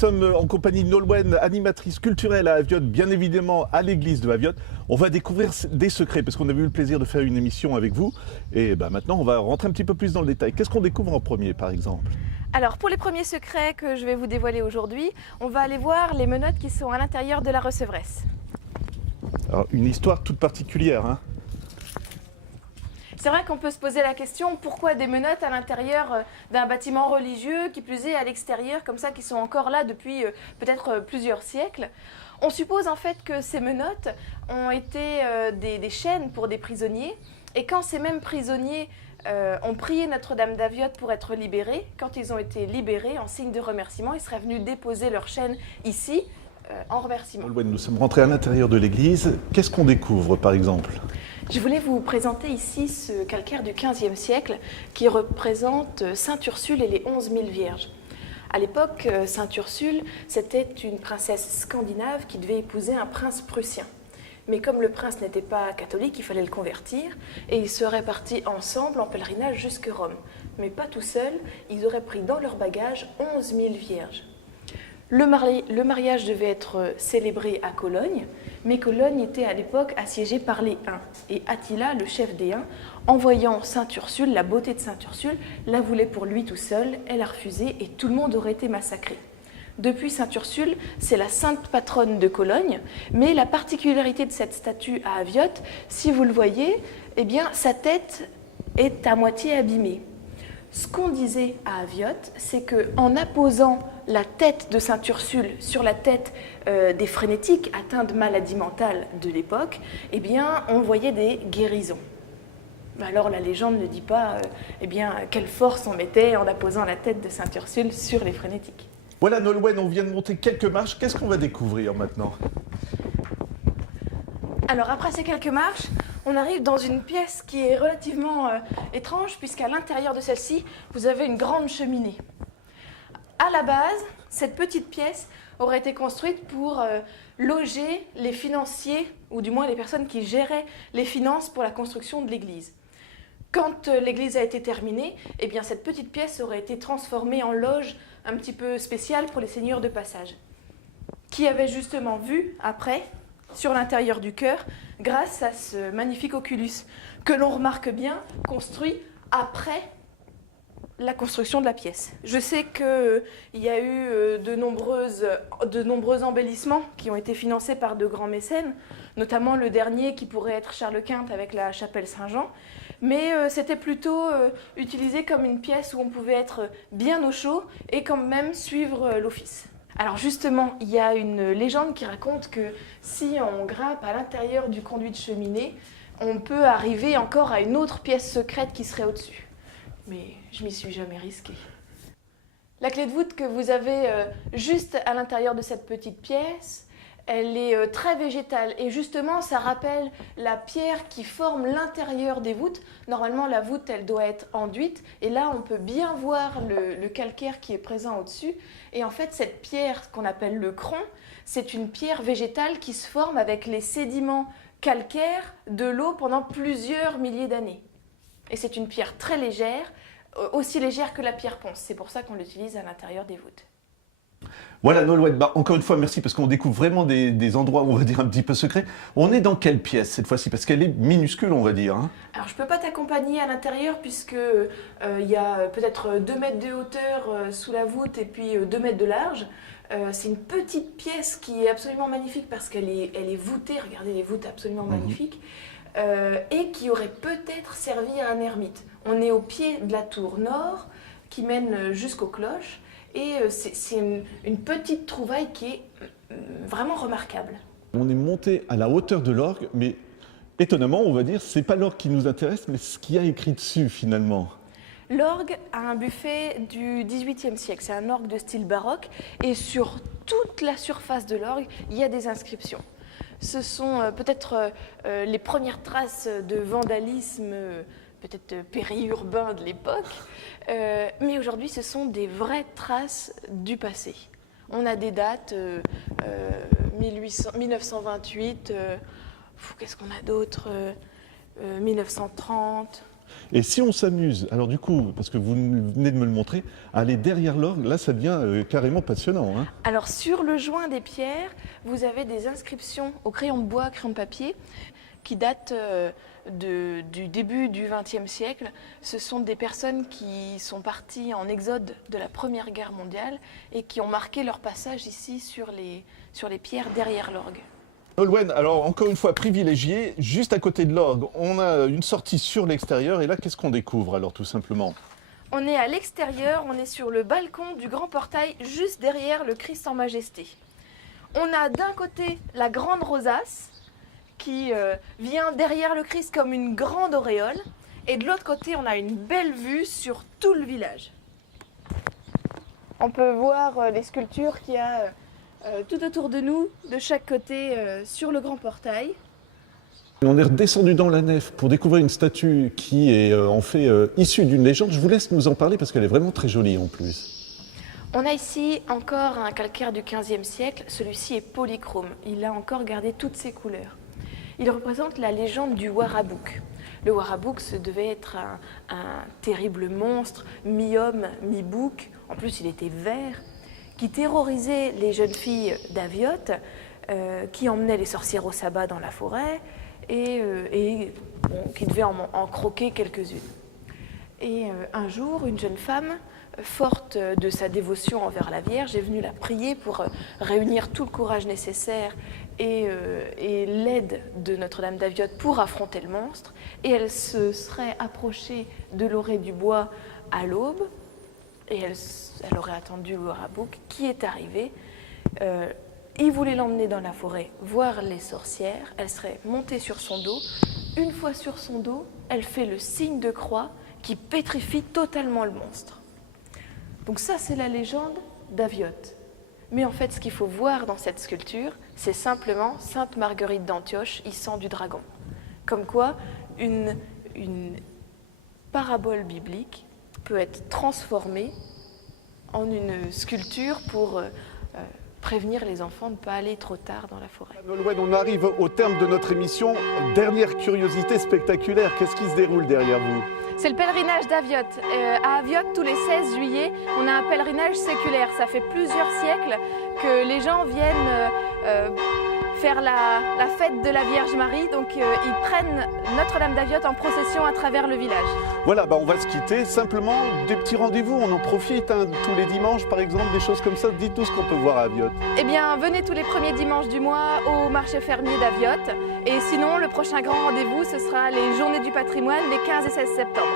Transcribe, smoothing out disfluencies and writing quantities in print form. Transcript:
sommes en compagnie de Nolwenn, animatrice culturelle à Aviotte, bien évidemment à l'église de Aviotte. On va découvrir des secrets parce qu'on a eu le plaisir de faire une émission avec vous. Et maintenant, on va rentrer un petit peu plus dans le détail. Qu'est-ce qu'on découvre en premier, par exemple? Alors pour les premiers secrets que je vais vous dévoiler aujourd'hui, on va aller voir les menottes qui sont à l'intérieur de la recevresse. Alors, une histoire toute particulière, hein. C'est vrai qu'on peut se poser la question, pourquoi des menottes à l'intérieur d'un bâtiment religieux, qui plus est à l'extérieur, comme ça, qui sont encore là depuis peut-être plusieurs siècles. On suppose en fait que ces menottes ont été des chaînes pour des prisonniers, et quand ces mêmes prisonniers ont prié Notre-Dame d'Aviotte pour être libérés, quand ils ont été libérés, en signe de remerciement, ils seraient venus déposer leurs chaînes ici, en remerciement. Nolwenn, nous sommes rentrés à l'intérieur de l'église. Qu'est-ce qu'on découvre, par exemple? Je voulais vous présenter ici ce calcaire du XVe siècle qui représente Sainte Ursule et les 11 000 vierges. À l'époque, Sainte Ursule, c'était une princesse scandinave qui devait épouser un prince prussien. Mais comme le prince n'était pas catholique, il fallait le convertir et ils seraient partis ensemble en pèlerinage jusque Rome. Mais pas tout seuls, ils auraient pris dans leur bagage 11 000 vierges. Le mariage devait être célébré à Cologne, mais Cologne était à l'époque assiégée par les Huns. Et Attila, le chef des Huns, en voyant Sainte Ursule, la beauté de Sainte Ursule, la voulait pour lui tout seul, elle a refusé et tout le monde aurait été massacré. Depuis, Sainte Ursule, c'est la sainte patronne de Cologne, mais la particularité de cette statue à Aviotte, si vous le voyez, eh bien, sa tête est à moitié abîmée. Ce qu'on disait à Aviotte, c'est qu'en apposant la tête de Sainte Ursule sur la tête des frénétiques atteints de maladies mentales de l'époque, eh bien, on voyait des guérisons. Alors la légende ne dit pas quelle force on mettait en apposant la tête de Sainte Ursule sur les frénétiques. Voilà, Nolwenn, on vient de monter quelques marches. Qu'est-ce qu'on va découvrir maintenant? Alors après ces quelques marches, on arrive dans une pièce qui est relativement étrange puisqu'à l'intérieur de celle-ci, vous avez une grande cheminée. À la base, cette petite pièce aurait été construite pour loger les financiers, ou du moins les personnes qui géraient les finances pour la construction de l'église. Quand l'église a été terminée, eh bien, cette petite pièce aurait été transformée en loge un petit peu spéciale pour les seigneurs de passage, qui avaient justement vu, après, sur l'intérieur du chœur, grâce à ce magnifique oculus, que l'on remarque bien, construit après la construction de la pièce. Je sais qu'il y a eu de nombreux embellissements qui ont été financés par de grands mécènes, notamment le dernier qui pourrait être Charles Quint avec la chapelle Saint-Jean, mais c'était plutôt utilisé comme une pièce où on pouvait être bien au chaud et quand même suivre l'office. Alors justement, il y a une légende qui raconte que si on grimpe à l'intérieur du conduit de cheminée, on peut arriver encore à une autre pièce secrète qui serait au-dessus. Mais je m'y suis jamais risquée. La clé de voûte que vous avez juste à l'intérieur de cette petite pièce, elle est très végétale et justement ça rappelle la pierre qui forme l'intérieur des voûtes. Normalement la voûte elle doit être enduite et là on peut bien voir le calcaire qui est présent au-dessus. Et en fait cette pierre qu'on appelle le cron, c'est une pierre végétale qui se forme avec les sédiments calcaires de l'eau pendant plusieurs milliers d'années. Et c'est une pierre très légère, aussi légère que la pierre ponce. C'est pour ça qu'on l'utilise à l'intérieur des voûtes. Voilà, Nolwenn, encore une fois, merci, parce qu'on découvre vraiment des endroits, on va dire, un petit peu secrets. On est dans quelle pièce, cette fois-ci? Parce qu'elle est minuscule, on va dire, hein. Alors, je ne peux pas t'accompagner à l'intérieur, puisque y a peut-être 2 mètres de hauteur sous la voûte et puis 2 mètres de large. C'est une petite pièce qui est absolument magnifique, parce qu'elle est voûtée, regardez les voûtes absolument magnifiques, et qui aurait peut-être servi à un ermite. On est au pied de la tour nord, qui mène jusqu'aux cloches, et c'est une petite trouvaille qui est vraiment remarquable. On est monté à la hauteur de l'orgue, mais étonnamment, on va dire, c'est pas l'orgue qui nous intéresse, mais ce qu'il y a écrit dessus, finalement. L'orgue a un buffet du XVIIIe siècle, c'est un orgue de style baroque, et sur toute la surface de l'orgue, il y a des inscriptions. Ce sont peut-être les premières traces de vandalisme, peut-être périurbain de l'époque, mais aujourd'hui ce sont des vraies traces du passé. On a des dates, 1928, qu'est-ce qu'on a d'autre, 1930, Et si on s'amuse, alors du coup, parce que vous venez de me le montrer, à aller derrière l'orgue, là ça devient carrément passionnant. Hein. Alors sur le joint des pierres, vous avez des inscriptions au crayon de bois, crayon de papier, qui datent du début du XXe siècle. Ce sont des personnes qui sont parties en exode de la Première Guerre mondiale et qui ont marqué leur passage ici sur les pierres derrière l'orgue. Nolwenn, alors encore une fois privilégié, juste à côté de l'orgue, on a une sortie sur l'extérieur et là qu'est-ce qu'on découvre alors tout simplement? On est à l'extérieur, on est sur le balcon du grand portail juste derrière le Christ en majesté. On a d'un côté la grande rosace qui vient derrière le Christ comme une grande auréole et de l'autre côté on a une belle vue sur tout le village. On peut voir les sculptures qu'il y a tout autour de nous, de chaque côté, sur le grand portail. On est redescendu dans la nef pour découvrir une statue qui est en fait issue d'une légende. Je vous laisse nous en parler parce qu'elle est vraiment très jolie en plus. On a ici encore un calcaire du XVe siècle. Celui-ci est polychrome. Il a encore gardé toutes ses couleurs. Il représente la légende du Warabouk. Le Warabouk, ce devait être un terrible monstre, mi-homme, mi-bouc. En plus, il était vert, qui terrorisait les jeunes filles d'Aviotte, qui emmenaient les sorcières au sabbat dans la forêt et qui devaient en croquer quelques-unes. Et un jour, une jeune femme, forte de sa dévotion envers la Vierge, est venue la prier pour réunir tout le courage nécessaire et l'aide de Notre-Dame d'Aviotte pour affronter le monstre. Et elle se serait approchée de l'orée du bois à l'aube. Et elle aurait attendu le Warabouk qui est arrivé. Il voulait l'emmener dans la forêt voir les sorcières. Elle serait montée sur son dos. Une fois sur son dos, elle fait le signe de croix qui pétrifie totalement le monstre. Donc ça, c'est la légende d'Aviotte. Mais en fait, ce qu'il faut voir dans cette sculpture, c'est simplement Sainte Marguerite d'Antioche hissant du dragon. Comme quoi, une parabole biblique peut être transformée en une sculpture pour prévenir les enfants de ne pas aller trop tard dans la forêt. Nolwenn, on arrive au terme de notre émission. Dernière curiosité spectaculaire, qu'est-ce qui se déroule derrière vous? C'est le pèlerinage d'Aviotte. À Aviotte, tous les 16 juillet, on a un pèlerinage séculaire. Ça fait plusieurs siècles que les gens viennent faire la fête de la Vierge Marie. Donc ils prennent Notre-Dame d'Aviotte en procession à travers le village. Voilà, on va se quitter. Simplement, des petits rendez-vous, on en profite hein, tous les dimanches par exemple, des choses comme ça. Dites-nous ce qu'on peut voir à Aviotte. Eh bien, venez tous les premiers dimanches du mois au marché fermier d'Aviotte. Et sinon, le prochain grand rendez-vous, ce sera les Journées du patrimoine, les 15 et 16 septembre.